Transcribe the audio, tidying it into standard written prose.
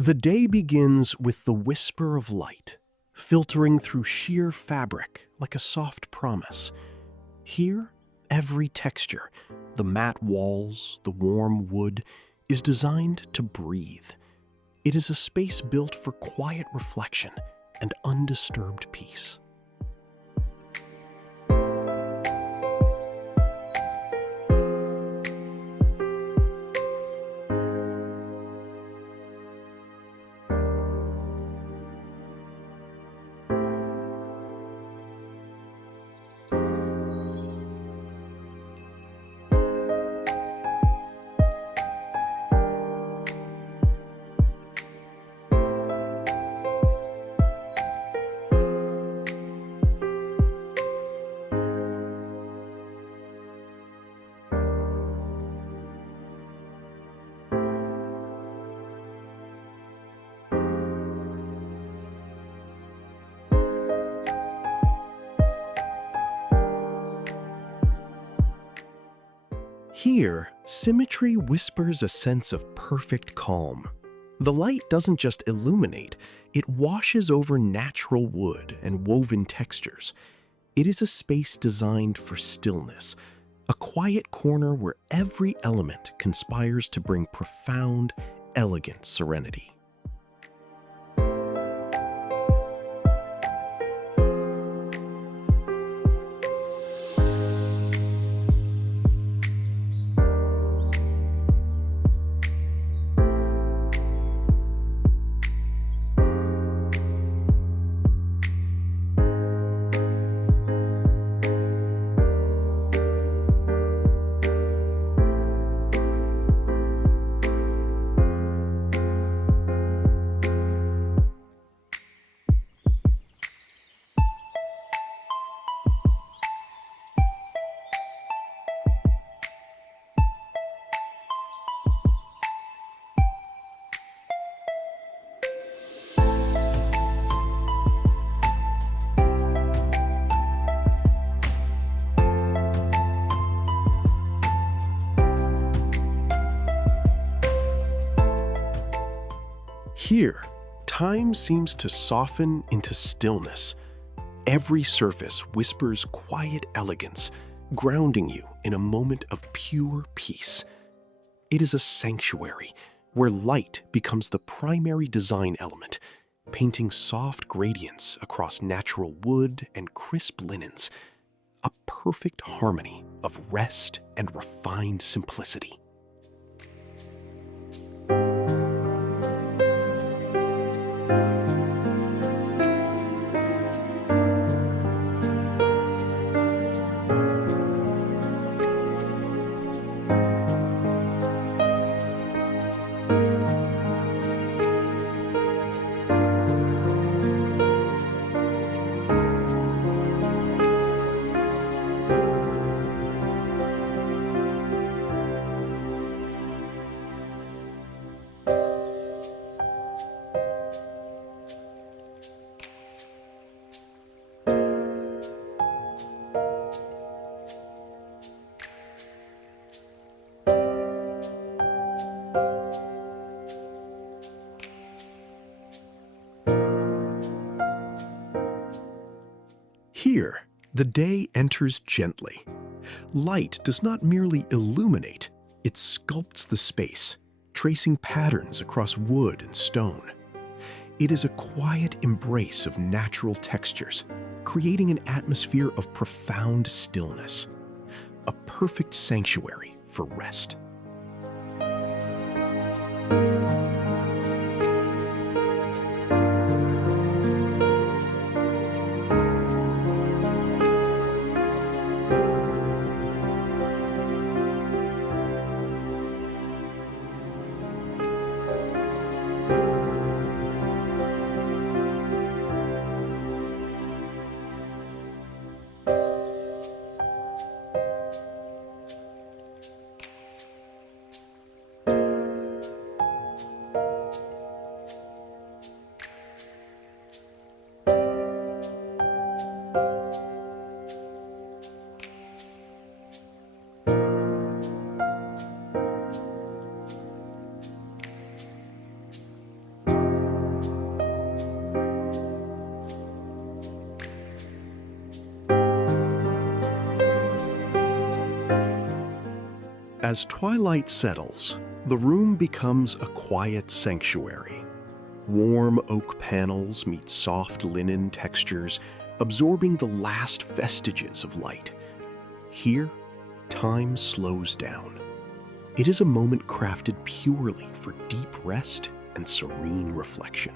The day begins with the whisper of light, filtering through sheer fabric like a soft promise. Here, every texture, the matte walls, the warm wood, is designed to breathe. It is a space built for quiet reflection and undisturbed peace. Here, symmetry whispers a sense of perfect calm. The light doesn't just illuminate, it washes over natural wood and woven textures. It is a space designed for stillness, a quiet corner where every element conspires to bring profound, elegant serenity. Here, time seems to soften into stillness. Every surface whispers quiet elegance, grounding you in a moment of pure peace. It is a sanctuary where light becomes the primary design element, painting soft gradients across natural wood and crisp linens, a perfect harmony of rest and refined simplicity. Here, the day enters gently. Light does not merely illuminate, it sculpts the space, tracing patterns across wood and stone. It is a quiet embrace of natural textures, creating an atmosphere of profound stillness, a perfect sanctuary for rest. As twilight settles, the room becomes a quiet sanctuary. Warm oak panels meet soft linen textures, absorbing the last vestiges of light. Here, time slows down. It is a moment crafted purely for deep rest and serene reflection.